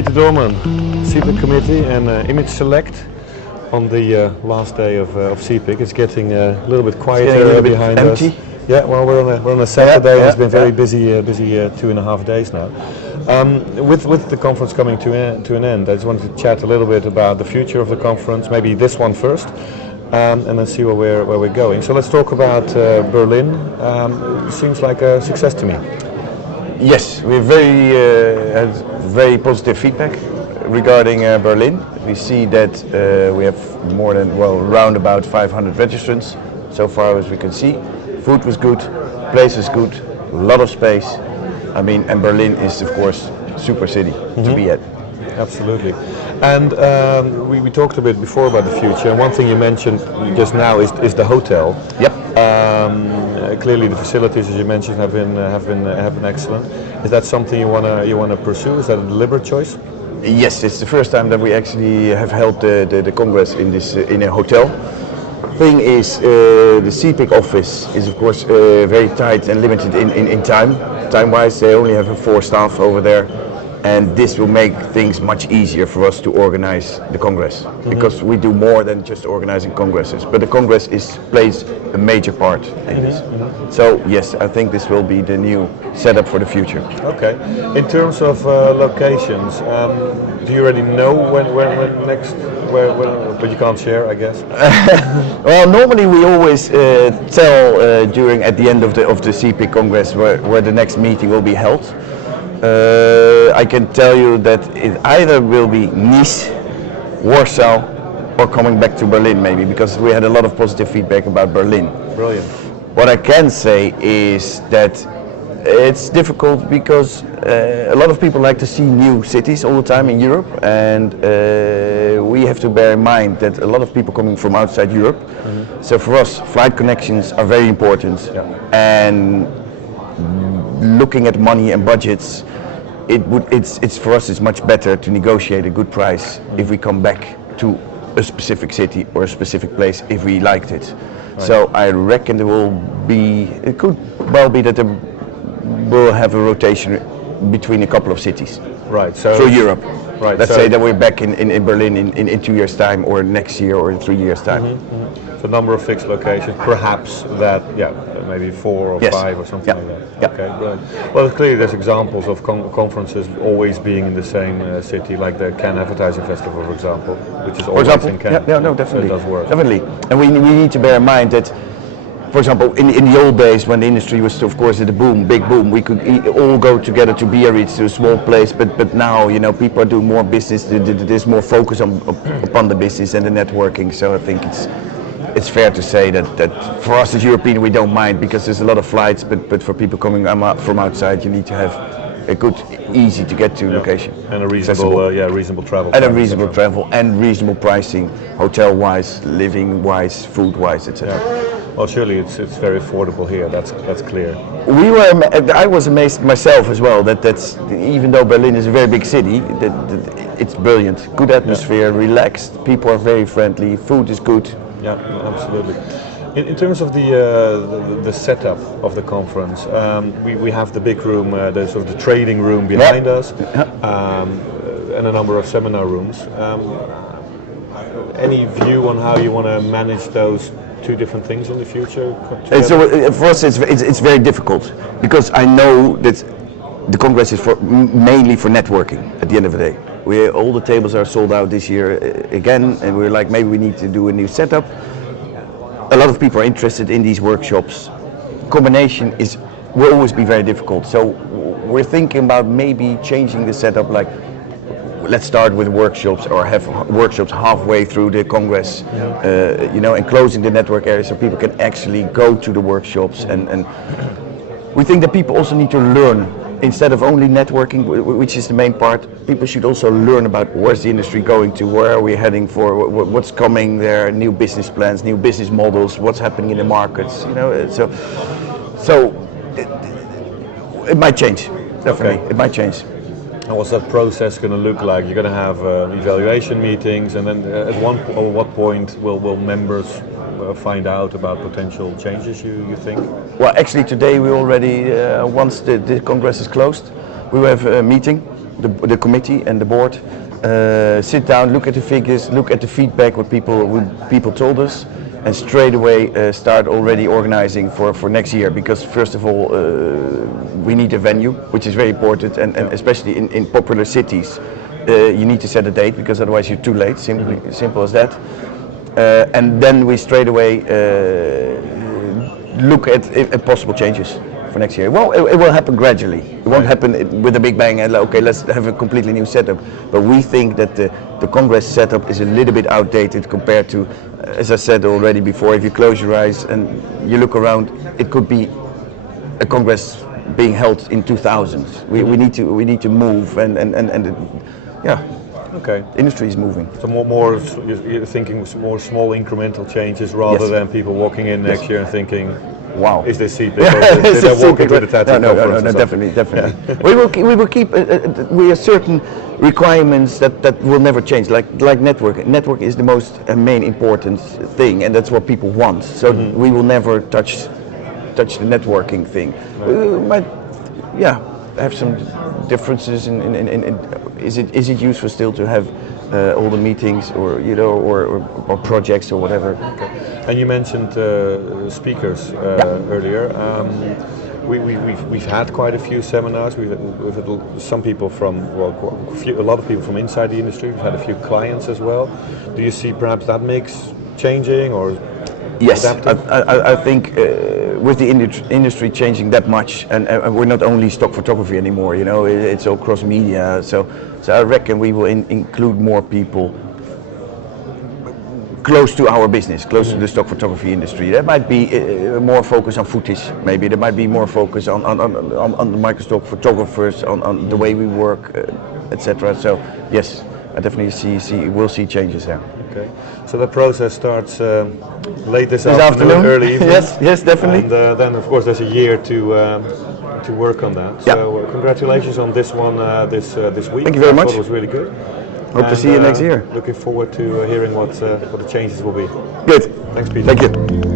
Pieter Doorman CEPIC committee and Imageselect on the last day of CEPIC. It's getting a little bit quieter behind us. Yeah, well, we're on a Saturday. It's been very busy 2.5 days now. With the conference coming to an end, I just wanted to chat a little bit about the future of the conference. Maybe this one first, and then see where we're going. So let's talk about Berlin. It seems like a success to me. Yes, we had very positive feedback regarding Berlin. We see that we have more than, around about 500 registrants so far as we can see. Food was good, place was good, a lot of space. I mean, and Berlin is of course super city to be at. Absolutely. And we talked a bit before about the future, and one thing you mentioned just now is the hotel. Yep. Clearly, the facilities, as you mentioned, have been excellent. Is that something you wanna pursue? Is that a deliberate choice? Yes, it's the first time that we actually have held the congress in a hotel. Thing is, the CEPIC office is of course very tight and limited in time-wise. They only have 4 staff over there. And this will make things much easier for us to organize the Congress, because we do more than just organizing congresses. But the Congress plays a major part in this. So yes, I think this will be the new setup for the future. Okay. In terms of locations, do you already know when next? But you can't share, I guess. Well, normally we always tell at the end of the CEPIC Congress where the next meeting will be held. I can tell you that it either will be Nice, Warsaw, or coming back to Berlin maybe, because we had a lot of positive feedback about Berlin. Brilliant. What I can say is that it's difficult because a lot of people like to see new cities all the time in Europe, and we have to bear in mind that a lot of people coming from outside Europe. So for us, flight connections are very important, and looking at money and budgets, it's for us it's much better to negotiate a good price if we come back to a specific city or a specific place if we liked it. Right. So I reckon it could well be that we'll have a rotation between a couple of cities. Right. So through Europe. Right. Let's say that we're back in Berlin in 2 years' time, or next year, or in 3 years' time. So a number of fixed locations, perhaps that, maybe 4 or 5 or something like that. Yeah. Okay, brilliant. Well, clearly there's examples of conferences always being in the same city, like the Cannes Advertising Festival, for example, which is always in Cannes. Yeah, no, definitely. So it does work. Definitely. And we need to bear in mind that, for example, in the old days when the industry was, of course, at the big boom, we could all go together to Biarritz, to a small place. But now, people are doing more business. There's more focus upon the business and the networking. So I think it's fair to say that for us as European, we don't mind, because there's a lot of flights. But for people coming from outside, you need to have a good, easy to get to location and a reasonable travel. And a reasonable travel and reasonable pricing, hotel-wise, living-wise, food-wise, etc. Yeah. Well, surely it's very affordable here. That's clear. I was amazed myself as well that's even though Berlin is a very big city, that it's brilliant. Good atmosphere, relaxed. People are very friendly. Food is good. Yeah, absolutely. In terms of the setup of the conference, we have the big room, the sort of the trading room behind us, and a number of seminar rooms. Any view on how you want to manage those 2 different things in the future? So for us, it's very difficult, because I know that the Congress is mainly for networking at the end of the day. All the tables are sold out this year again, and we're like, maybe we need to do a new setup. A lot of people are interested in these workshops. Combination will always be very difficult. So we're thinking about maybe changing the setup, like let's start with workshops, or have workshops halfway through the Congress, and closing the network area so people can actually go to the workshops. And we think that people also need to learn. Instead of only networking, which is the main part, people should also learn about where's the industry going to, where are we heading for, what's coming there, new business plans, new business models, what's happening in the markets. So it might change. Definitely, it might change. And what's that process going to look like? You're going to have evaluation meetings, and then at what point will members find out about potential changes, you think? Well, actually today we already, once the Congress is closed, we will have a meeting the committee and the board, sit down, look at the figures, look at the feedback, what people told us, and straight away start already organizing for next year. Because first of all, we need a venue, which is very important, and especially in popular cities, you need to set a date, because otherwise you're too late. Simple as that. And then we straight away look at possible changes for next year. Well, it will happen gradually. It won't happen with a big bang and okay, let's have a completely new setup. But we think that the Congress setup is a little bit outdated compared to, as I said already before, if you close your eyes and you look around, it could be a Congress being held in 2000. We need to move and yeah. Okay. Industry is moving. So more you're thinking more small incremental changes rather than people walking in next year and thinking, wow, is this CEPIC? Or did I walk into the tattoo conference? No, definitely. Yeah. we will keep. We have certain requirements that will never change. Like network. Network is the most main important thing, and that's what people want. So we will never touch the networking thing. We might, have some differences in is it useful still to have all the meetings or or projects or whatever. Okay. And you mentioned speakers earlier. We've had quite a few seminars. We've had some people from a lot of people from inside the industry. We've had a few clients as well. Do you see perhaps that mix changing or? Yes, I think with the industry changing that much, and we're not only stock photography anymore, it's all cross media. So I reckon we will include more people close to our business, close to the stock photography industry. There might be more focus on footage, maybe. There might be more focus on the microstock photographers, on the way we work, etc. So yes, I definitely will see changes there. Okay, so the process starts late this afternoon, early evening. Yes, definitely. And then, of course, there's a year to work on that. So congratulations on this one this week. Thank you very much. I thought it was really good. Hope to see you next year. Looking forward to hearing what the changes will be. Good. Thanks, Pieter. Thank you.